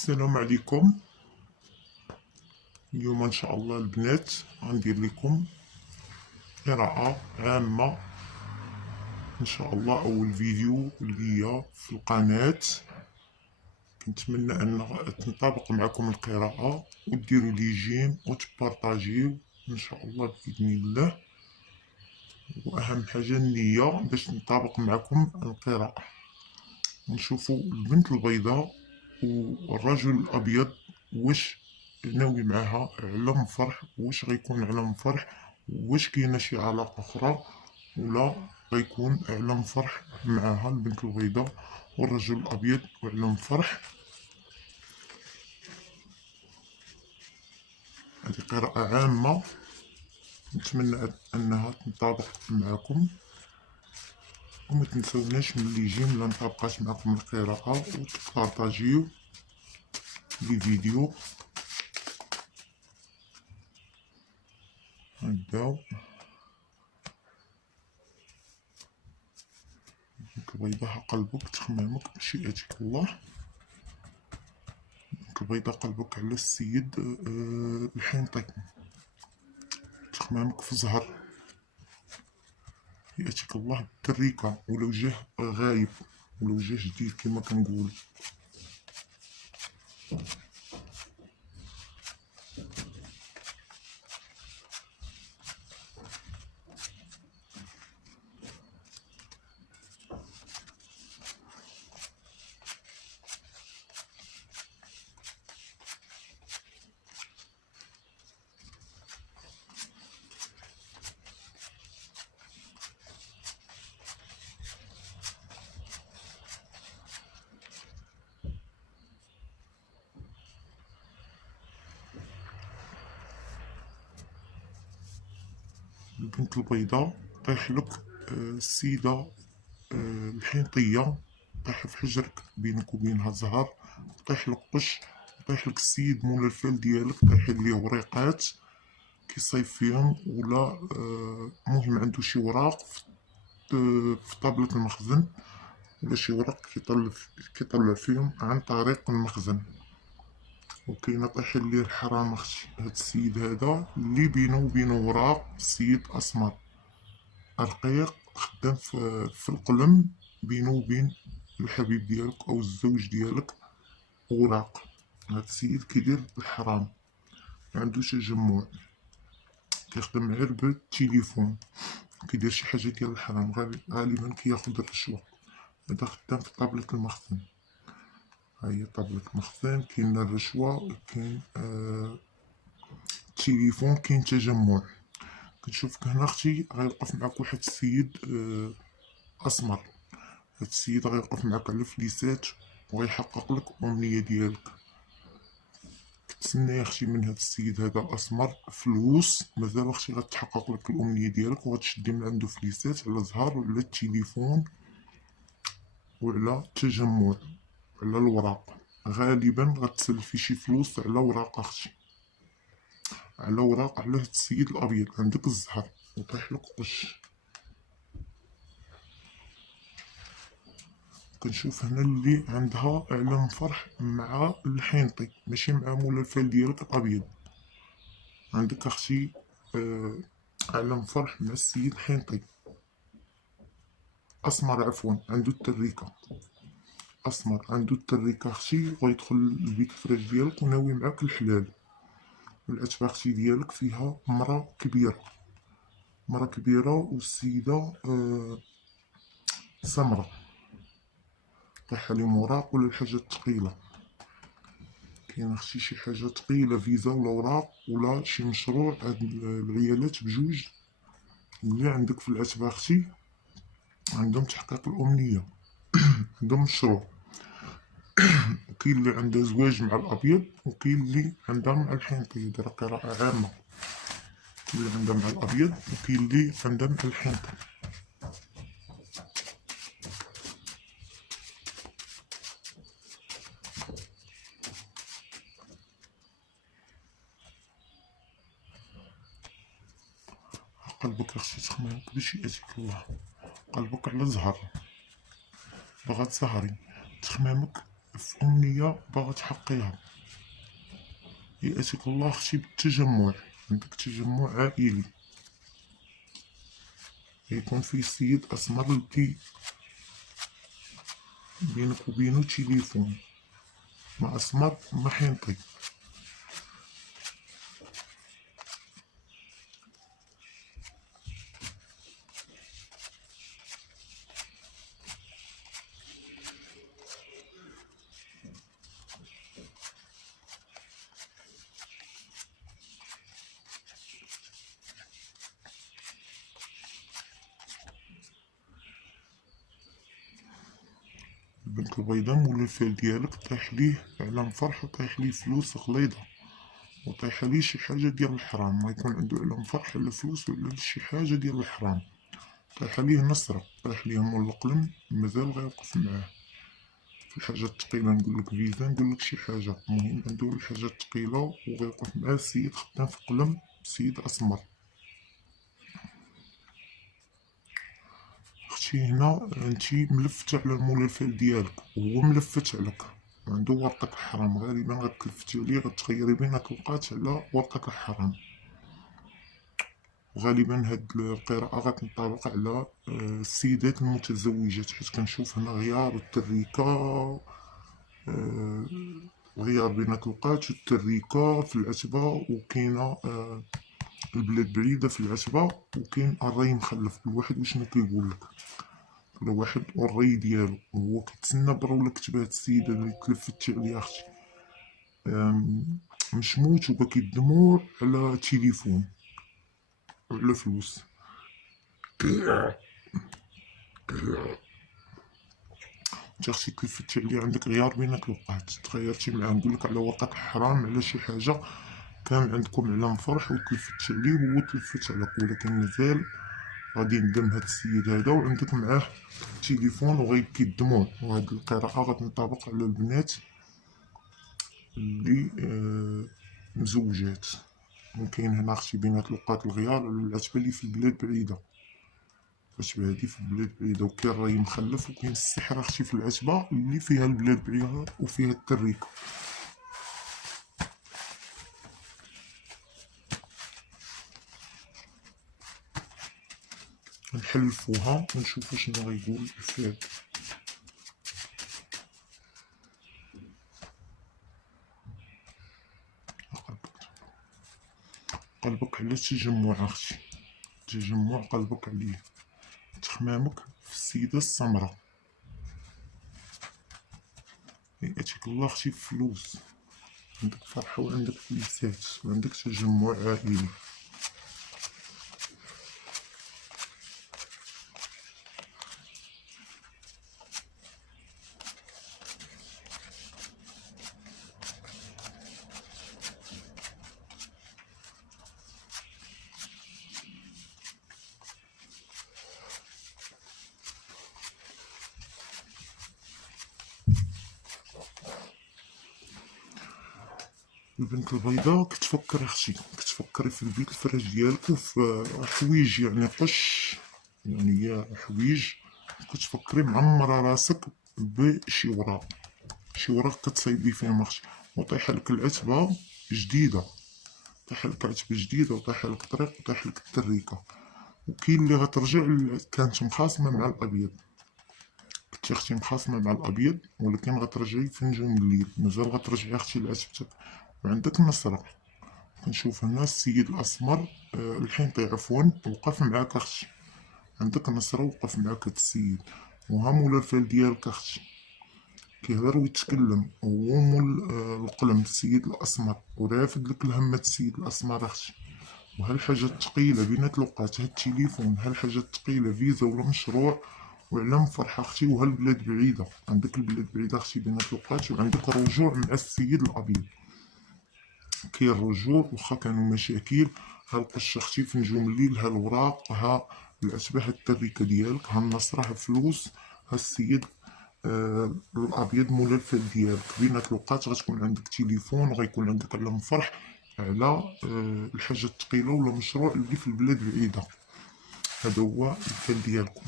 السلام عليكم. اليوم ان شاء الله البنات غندير لكم قراءة عامة ان شاء الله، اول فيديو ليا في القناة. كنتمنى ان تنطبق معكم القراءة وديروا لي جيم وتبارطاجيو ان شاء الله باذن الله، واهم حاجة النية باش تنطبق معكم القراءة. نشوفوا البنت البيضاء والرجل الابيض واش ناوي معاها على فرح، واش غيكون على فرح، واش كاينه شي علاقه اخرى، ولا غيكون على فرح معاها البنت البيضاء والرجل الابيض وعلى فرح. هذه قراءه عامه نتمنى انها تنطبق معكم، وما تنسوناش من اللي يجي ملي نطبقات معكم القراءه وتبارطاجيو لي فيديو. نبداو. البيضاء قلبك تخمامك بشيئتك الله. البيضاء قلبك على السيد الحنطي، تخمامك في زهر يأتيك الله بالتريكة، ولو جاه غايب ولو جاه جديد كما كنقول. البنت البيضاء طيح لك السيدة الحنطية، طيح في حجرك بينك وبينها زهر، طيح لك قش، طيح لك السيد مول الفال ديالك، طيح ليه وريقات كيصيف فيهم، ولا مهم عنده شي وراق في طابلة المخزن، ولا شي ورق كيطلع فيهم عن طريق المخزن. وكاينه طيح ليه الحرام اختي، هاد السيد هذا اللي بينه وبينه وراق، السيد اسمر رقيق خدام في القلم بينه وبين الحبيب ديالك او الزوج ديالك وراق. هاد السيد كيدير الحرام، معندوش تجمع، كيخدم غير بالتليفون، كيدير شي حاجه ديال الحرام، غالبا كياخد الرشوه. هذا خدام في طابلة المخزن، هاهي طابلة المخزن، كاين الرشوه، كاين التليفون، كاين تجمع. كنشوفك هنا اختي غيوقف معاك واحد السيد اسمر، هاد السيد غيوقف معاك على فليسات وغيحقق لك الامنيه ديالك. كتسنى يا اختي من هاد السيد هذا الاسمر فلوس، مازال اختي غتحقق لك الامنيه ديالك، وغتشدي من عنده فليسات على زهر وعلى التليفون وعلى التجمع على الوراق. غالبا غتسلفي شي فلوس على وراق اختي، على وراق على هاد السيد الابيض. عندك الزهر وطيح لك قش. كنشوف هنا اللي عندها علم فرح مع الحنطي، ماشي مع مول الفال ديالك الابيض. عندك اختي علم فرح مع السيد الحنطي اسمر، عفوا عنده التريكه اسمر، عنده التريكه اختي، وغيدخل لبيت الفراش ديالك وناوي معاك الحلال. والعتبه اختي ديالك فيها مرة كبيرة والسيدة سمرة، طيح لي وراق ولا الحاجة الثقيلة. كاين اختي شي حاجة ثقيلة، فيزا ولا وراق ولا شي مشروع. هاد العيالات بجوج اللي عندك في العتبة اختي عندهم تحقيق الأمنية، عندهم مشروع. وكاين اللي عندها زواج مع الأبيض، وكاين اللي عندها مع الحنطي. دايرة قراءة عامة، كاين اللي عندها مع الأبيض وكاين اللي عندها مع الحنطي. قلبك اختي تخمامك بشيئتك الله، قلبك على زهر، باغا تسهري، تخمامك في أمنية باغا تحقيها. يأتيك الله أختي بالتجمع، عندك تجمع عائلي يكون فيه السيد أسمر اللي بينك وبينو تليفون مع أسمر محينطي. البنت البيضاء مولا الفال ديالك طيح ليه علام فرح وطيح ليه فلوس غليظة، وطيح ليه شي حاجة ديال الحرام، ما يكون عنده علام فرح ولا فلوس ولا شي حاجة ديال الحرام. طيح ليه نصرة، طيح ليه مول القلم، مازال غيوقف معاه. في الحاجات الثقيلة نقولك فيزا، نقولك شي حاجة، المهم عنده الحاجات الثقيلة وغيوقف معاه السيد خدام في قلم، السيد أسمر. اختي هنا انتي ملفتة على المولى الفال ديالك وهو ملفت عليك، عندو ورقة الحرام، غالبا غتلفتي عليه غتخيري بين هاد الوقات على ورقة الحرام. وغالبا هاد القراءة غتنطبق على السيدات المتزوجات، حيت كنشوف هنا غيار والتريكة، غيار بين هاد الوقات والتريكة في العتبة، وكاينة البلاد بعيدة في العتبة، وكاين الري مخلف. كل واحد وشنو كيقولك، كل واحد والري ديالو، وهو كيتسنى برولة كتب هاد السيدة اللي تلفتي عليها اختي مشموت وباكي الدموع على تليفون وعلى فلوس. انت اختي تلفتي عليه عندك غيار بينك الوقات، تغيرتي معاه نقولك على ورقة الحرام على شي حاجة كان عندكم علام فرح وتلفتي عليه وهو تلفت عليك، ولكن مازال غادي يندم هاد السيد هذا وعندك معاه تليفون وغيبكي الدموع. وهاد القراءة غتنطبق على البنات اللي مزوجات. وكاين هنا اختي بينات الوقات الغيار على العتبة اللي في البلاد بعيدة، العتبة هادي في البلاد بعيدة، وكاين الري مخلف، وكاين السحر اختي في العتبة اللي فيها البلاد بعيدة وفيها التريكة. نحلفوها ونشوفو شنو غيقول الفعل. قلبك على التجمع اختي، تجمع قلبك عليه، تخمامك في السيدة السمراء. يأتيك الله اختي فلوس، عندك فرحة وعندك فلوسات وعندك تجمع عائلي. البنت البيضاء كتفكر اختي، كتفكري في البيت الفراش ديالك وفي حوايج يعني قش، يعني يا حوايج، كتفكري معمرة راسك بشي وراق، شي وراق كتصايبي فيهم اختي، وطيح لك العتبة جديدة، طيح لك عتبة جديدة وطيح لك طريق وطيح لك التريكة. وكاين اللي غترجع كانت مخاصمة مع الأبيض، كنتي اختي مخاصمة مع الأبيض ولكن غترجعي في نجوم الليل، مازال غترجعي اختي لعتبتك. وعندك النصرة، كنشوف هنا السيد الأسمر الحنطي عفوا وقف معاك اختي، عندك النصرة وقف معاك هاد السيد، وها مولا الفال ديالك اختي كيهضر ويتكلم، هو مول القلم السيد الأسمر ورافد لك الهمة السيد الأسمر اختي. وهالحاجة الثقيلة بينات الوقات، هاد التليفون هالحاجة الثقيلة فيزا ولا مشروع وعلام فرحة اختي، وهالبلاد بعيدة، عندك البلاد بعيدة اختي بينات الوقات، وعندك رجوع مع السيد الأبيض. كاين الرجوع واخا كانوا مشاكل، ها القش اختي في نجوم الليل، ها الوراق، ها الأشباح التركة ديالك، ها النصرة، ها فلوس، ها السيد الأبيض مولا الفال ديالك. بينات الوقات غتكون عندك تليفون وغيكون عندك علم فرح على الحاجة الثقيلة ولا مشروع اللي في البلاد بعيدة. هذا هو الفال ديالكم.